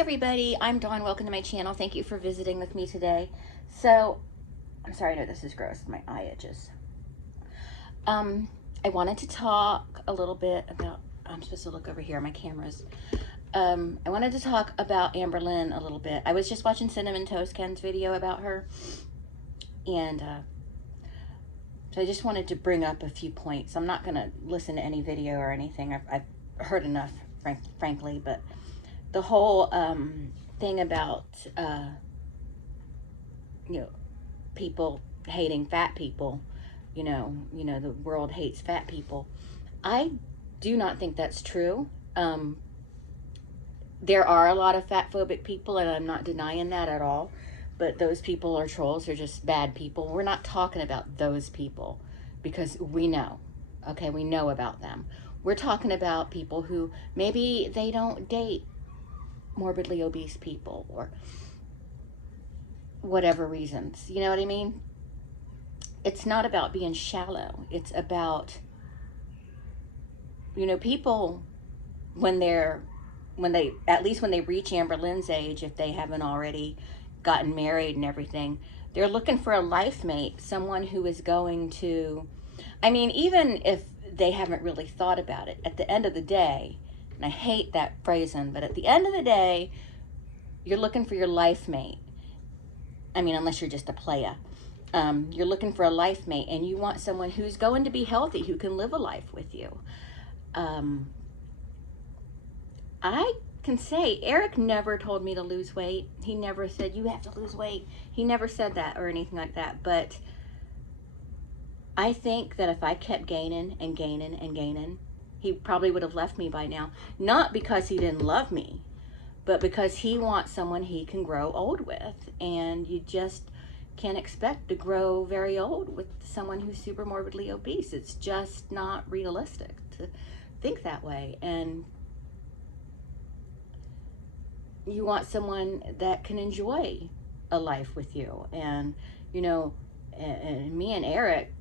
everybody, I'm Dawn. Welcome to my channel. Thank you for visiting with me today. So, I'm sorry, I know this is gross. My eye itches. I wanted to talk a little bit about, I'm supposed to look over here, my camera's. I wanted to talk about Amber Lynn a little bit. I was just watching Cinnamon Toast Ken's video about her, and so I just wanted to bring up a few points. I'm not going to listen to any video or anything. I've heard enough, frankly, but the whole thing about people hating fat people, the world hates fat people. I do not think that's true. There are a lot of fat phobic people, and I'm not denying that at all, but those people are trolls. They're just bad people. We're not talking about those people because we know, okay, we know about them. We're talking about people who maybe they don't date morbidly obese people or whatever reasons, you know what I mean? It's not about being shallow. It's about, people when they at least when they reach Amber Lynn's age, if they haven't already gotten married and everything, they're looking for a life mate, someone who is going to, even if they haven't really thought about it, at the end of the day, and I hate that phrasing, but at the end of the day, you're looking for your life mate. Unless you're just a playa. You're looking for a life mate, and you want someone who's going to be healthy, who can live a life with you. I can say Eric never told me to lose weight. He never said, you have to lose weight. He never said that or anything like that. But I think that if I kept gaining and gaining and gaining, he probably would have left me by now. Not because he didn't love me, but because he wants someone he can grow old with. And you just can't expect to grow very old with someone who's super morbidly obese. It's just not realistic to think that way. And you want someone that can enjoy a life with you. And, and me and Eric,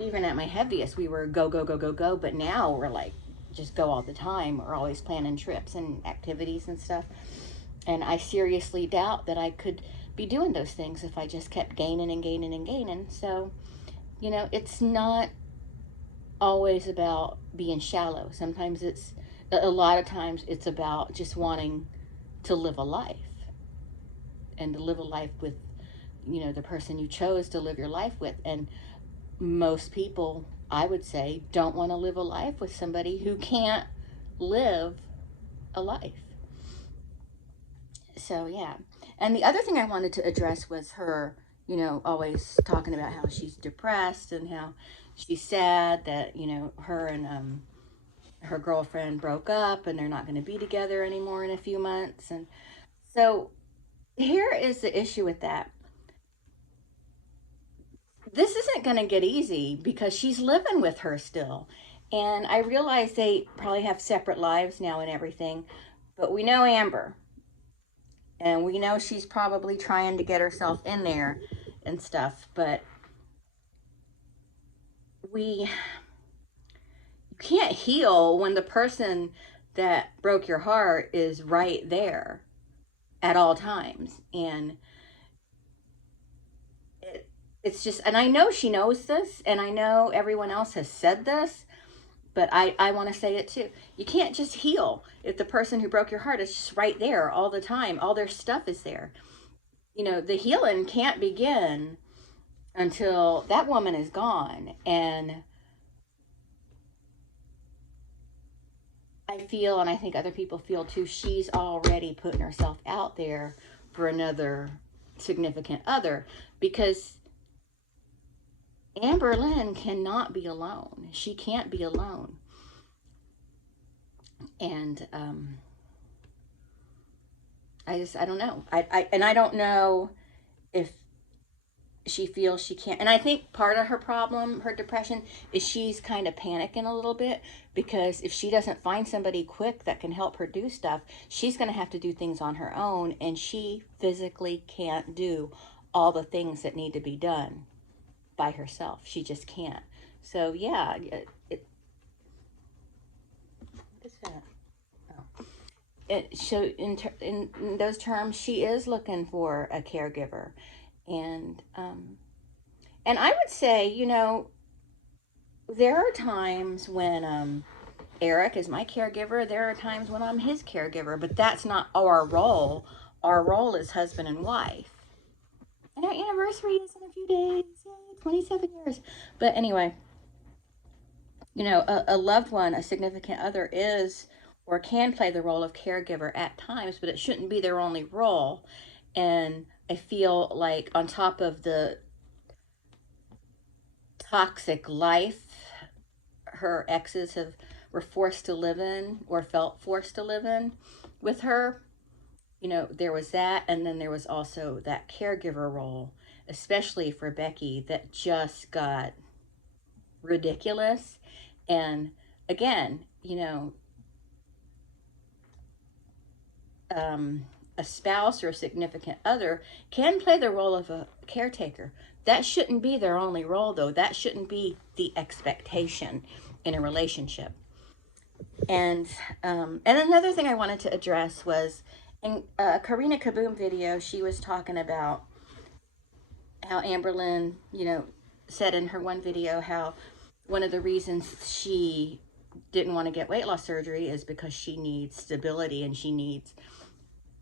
even at my heaviest, we were go, go, go, go, go. But now we're like, just go all the time. We're always planning trips and activities and stuff. And I seriously doubt that I could be doing those things if I just kept gaining and gaining and gaining. So, it's not always about being shallow. Sometimes a lot of times it's about just wanting to live a life, and to live a life with, the person you chose to live your life with. And most people, I would say, don't want to live a life with somebody who can't live a life. So, yeah. And the other thing I wanted to address was her, always talking about how she's depressed and how she's sad that, her and her girlfriend broke up and they're not going to be together anymore in a few months. And so here is the issue with that. This isn't going to get easy because she's living with her still. And I realize they probably have separate lives now and everything, but we know Amber. And we know she's probably trying to get herself in there and stuff, but you can't heal when the person that broke your heart is right there at all times. And it's just, and I know she knows this, and I know everyone else has said this, but I want to say it too. You can't just heal if the person who broke your heart is just right there all the time. All their stuff is there. The healing can't begin until that woman is gone. And I feel, and I think other people feel too, she's already putting herself out there for another significant other, because Amber Lynn cannot be alone. She can't be alone. And I don't know. I don't know if she feels she can't. And I think part of her problem, her depression, is she's kind of panicking a little bit, because if she doesn't find somebody quick that can help her do stuff, she's going to have to do things on her own, and she physically can't do all the things that need to be done by herself. She just can't. So yeah, what is that? Oh. so in those terms, she is looking for a caregiver. And I would say, there are times when Eric is my caregiver. There are times when I'm his caregiver, but that's not our role. Our role is husband and wife. And our anniversary is in a few days. Yay, 27 years. But anyway, a loved one, a significant other is or can play the role of caregiver at times, but it shouldn't be their only role. And I feel like on top of the toxic life her exes have were forced to live in or felt forced to live in with her, there was that, and then there was also that caregiver role, especially for Becky, that just got ridiculous. And again, a spouse or a significant other can play the role of a caretaker. That shouldn't be their only role, though. That shouldn't be the expectation in a relationship. And another thing I wanted to address was in Karina Kaboom video, she was talking about how Amberlynn, said in her one video how one of the reasons she didn't want to get weight loss surgery is because she needs stability and she needs,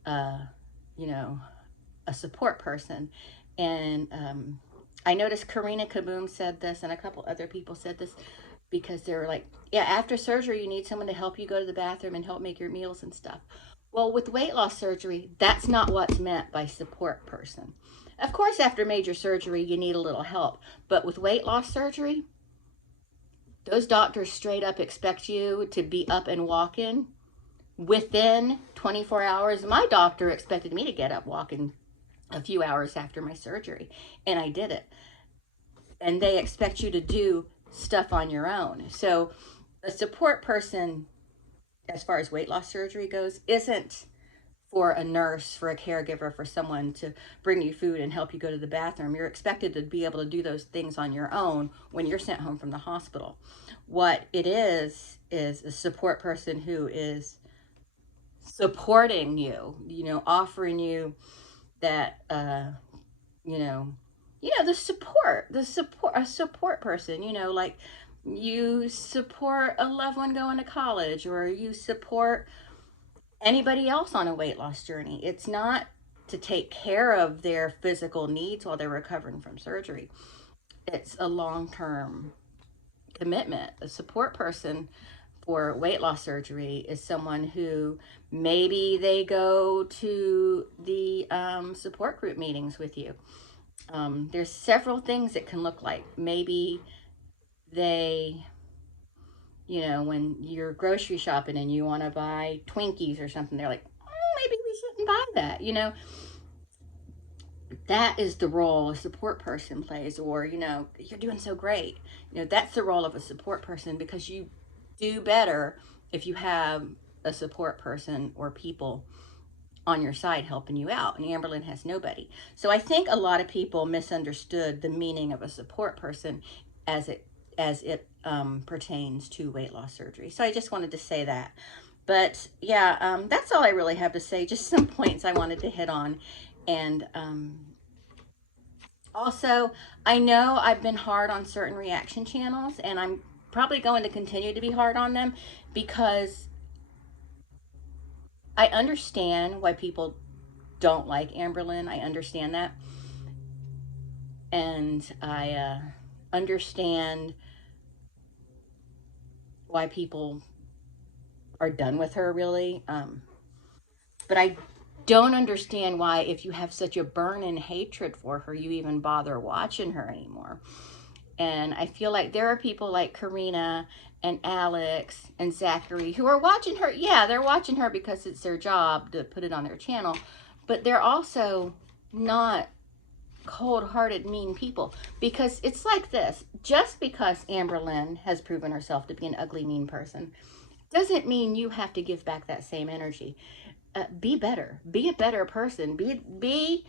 you know, a support person. And I noticed Karina Kaboom said this, and a couple other people said this, because they were like, yeah, after surgery, you need someone to help you go to the bathroom and help make your meals and stuff. Well, with weight loss surgery, that's not what's meant by support person. Of course, after major surgery, you need a little help. But with weight loss surgery, those doctors straight up expect you to be up and walking within 24 hours. My doctor expected me to get up walking a few hours after my surgery, and I did it. And they expect you to do stuff on your own. So a support person, as far as weight loss surgery goes, isn't for a nurse, for a caregiver, for someone to bring you food and help you go to the bathroom. You're expected to be able to do those things on your own when you're sent home from the hospital. What it is a support person who is supporting you, offering you that, a support person, like you support a loved one going to college, or you support anybody else on a weight loss journey. It's not to take care of their physical needs while they're recovering from surgery. It's a long-term commitment. A support person for weight loss surgery is someone who maybe they go to the support group meetings with you. There's several things it can look like. Maybe they, when you're grocery shopping and you want to buy Twinkies or something, they're like, maybe we shouldn't buy that. That is the role a support person plays. Or, you're doing so great. That's the role of a support person, because you do better if you have a support person or people on your side helping you out. And Amberlynn has nobody. So I think a lot of people misunderstood the meaning of a support person as it pertains to weight loss surgery. So I just wanted to say that. But yeah, that's all I really have to say. Just some points I wanted to hit on. And also, I know I've been hard on certain reaction channels, and I'm probably going to continue to be hard on them, because I understand why people don't like Amberlynn. I understand that. And I understand why people are done with her, really. But I don't understand why, if you have such a burning hatred for her, you even bother watching her anymore. And I feel like there are people like Karina and Alex and Zachary who are watching her. Yeah, they're watching her because it's their job to put it on their channel. But they're also not cold-hearted, mean people. Because it's like this. Just because Amberlynn has proven herself to be an ugly, mean person doesn't mean you have to give back that same energy. Be better. Be a better person. Be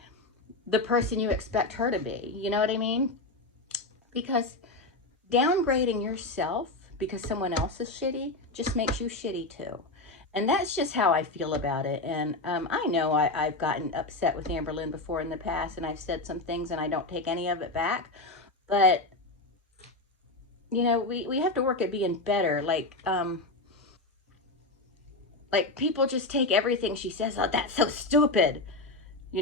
the person you expect her to be. You know what I mean? Because downgrading yourself because someone else is shitty just makes you shitty too. And that's just how I feel about it. And I know I've gotten upset with Amberlynn before in the past, and I've said some things, and I don't take any of it back. But we have to work at being better. Like people just take everything she says. Oh, that's so stupid. We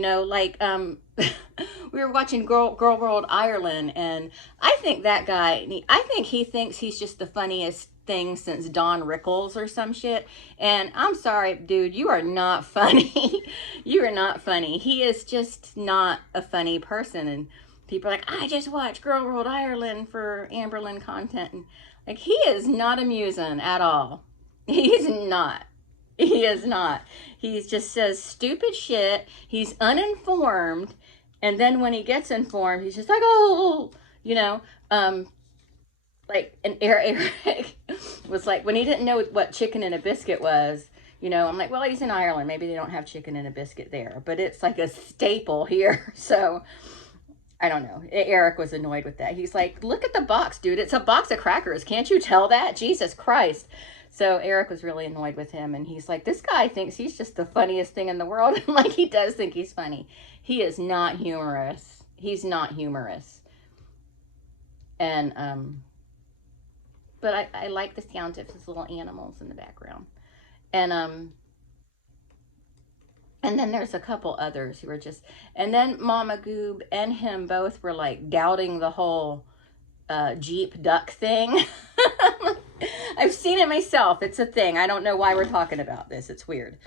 were watching Girl World Ireland, and I think that guy, I think he thinks he's just the funniest thing since Don Rickles or some shit. And I'm sorry, dude, you are not funny. You are not funny. He is just not a funny person. And people are like, I just watched Girl World Ireland for Amberlynn content. And like, he is not amusing at all. He's not. He is not. He just says stupid shit. He's uninformed. And then when he gets informed, he's just like, oh, you know, um, and Eric was like, when he didn't know what chicken and a biscuit was, I'm like, well, he's in Ireland. Maybe they don't have chicken and a biscuit there, but it's like a staple here. So I don't know. Eric was annoyed with that. He's like, look at the box, dude. It's a box of crackers. Can't you tell that? Jesus Christ. So Eric was really annoyed with him. And he's like, this guy thinks he's just the funniest thing in the world. Like, he does think he's funny. He is not humorous. He's not humorous. And, but I like the sounds of his little animals in the background. And, and then there's a couple others who are just, and then Mama Goob and him both were like doubting the whole Jeep duck thing. I've seen it myself. It's a thing. I don't know why we're talking about this. It's weird.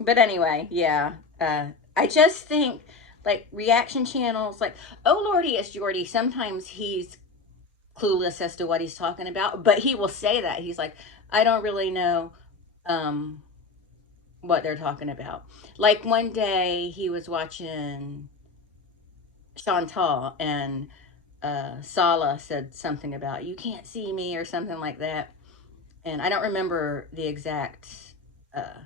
But anyway, yeah. I just think like reaction channels, like, oh Lordy, it's Jordy. Sometimes he's clueless as to what he's talking about, but he will say that. He's like, I don't really know. What they're talking about. Like one day he was watching Chantal, and Sala said something about you can't see me or something like that. And I don't remember the exact I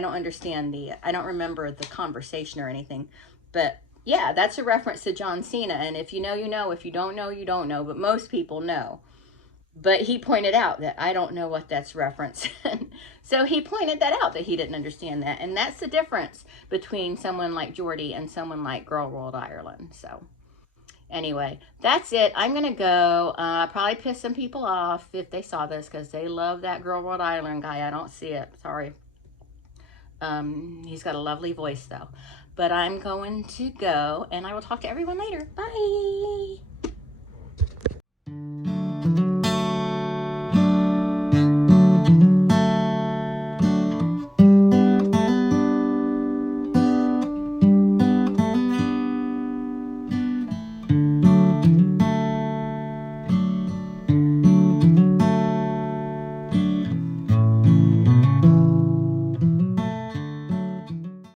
don't understand I don't remember the conversation or anything. But yeah, that's a reference to John Cena, and if you know, you know. If you don't know, you don't know, but most people know. But he pointed out that I don't know what that's referencing. So he pointed that out, that he didn't understand that. And that's the difference between someone like Jordy and someone like Girl World Ireland. So anyway, that's it. I'm going to go. Probably piss some people off if they saw this, because they love that Girl World Ireland guy. I don't see it. Sorry. He's got a lovely voice, though. But I'm going to go, and I will talk to everyone later. Bye.